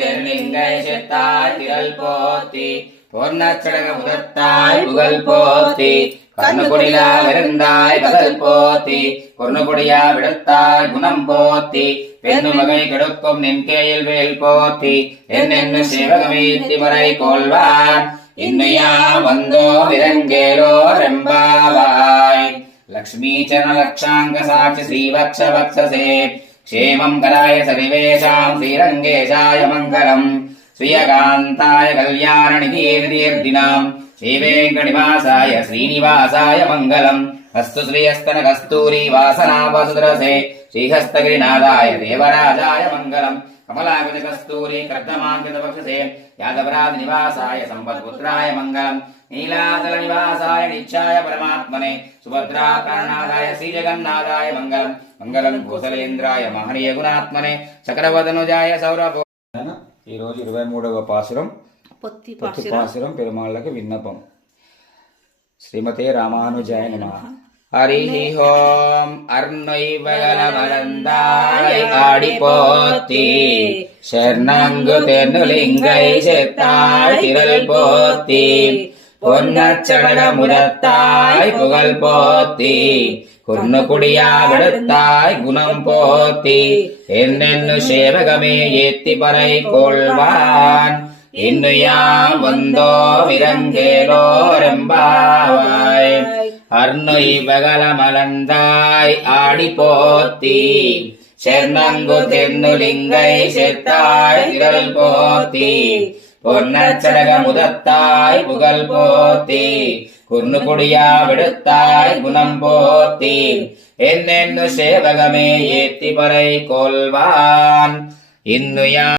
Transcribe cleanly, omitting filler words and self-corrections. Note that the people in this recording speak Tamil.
தென்னிங்கை செத்தாய் திரள் போத்தி பொன்னச்சடக முதத்தாய் புகழ் போத்தி கண்ணுகுடிலா விருந்தாய் கதல் போத்தி பொன்னுகுடியா விடுத்தாய் குணம் போத்தி பெண்ணு வகை கெடுக்கும் நின் கேயில் வேல் போத்தி என்னென்னு சிவகமீத்தி முறை கொள்வான் இன்னையா வந்தோ விரங்கேலோ ரெம்பாவாய் லக்ஷ்மீ சரண லக்ஷாங்க சாட்சி ஸ்ரீவக்ஷ வக்ஷசே क्षेमं कराय सर्वेषां श्रीरङ्गेशाय मङ्गलम् श्रियकान्ताय कल्याणनिकीर्तिर्दिनाम् श्रीवेङ्कटनिवासाय श्रीनिवासाय मङ्गलम् अस्तु श्रियस्तन कस्तूरी वासना वसुधरसे श्रीहस्तगिरिनाथाय देवराजाय मङ्गलम् कमलाकृत कस्तूरी कर्दमाङ्कित वक्षसे यादवराज निवासाय सम्पत्पुत्राय मङ्गलम् नीलाचल निवासाय नित्याय परमात्मने सुभद्राकर्णादाय श्रीजगन्नाथाय मङ्गलम् मंगलम कौशलेन्द्राय महनीय गुणात्मने चक्रवदनुजाय सौरभ ఈ రోజు 23వ పాసురం పొత్తి పాసురం పెరుమాళ్ళకి విన్నపం శ్రీమతే రామానుజాయ నమః హరి ఓం అర్ణైవగలమలందాయ్ ఆడిపోతి శరణంగు తెన్నులింగై செத்தாய் திரள் போத்தி பொன்னச்சடக முதத்தாய் புகழ் போத்தி பொன்னுகுடியா விடுத்தாய் குணம் போத்தி என்னென்னு சேவகமே ஏத்தி பறை கொள்வான் இன்னுயாம் வந்தோ விரங்கேலோ ரெம்பாவாய் அர்ணை வகலமலந்தாய் ஆடி போத்தி சென்னங்கு தென்னுலிங்கை செத்தாய் திரள் போத்தி பொன்னச்சடக முதத்தாய் புகழ் போத்தி குன்னுகுடியா விடுத்தாய் குணம் போத்தி என்னென்னு சேவகமே ஏத்தி பறை கொள்வான் இன்னுயா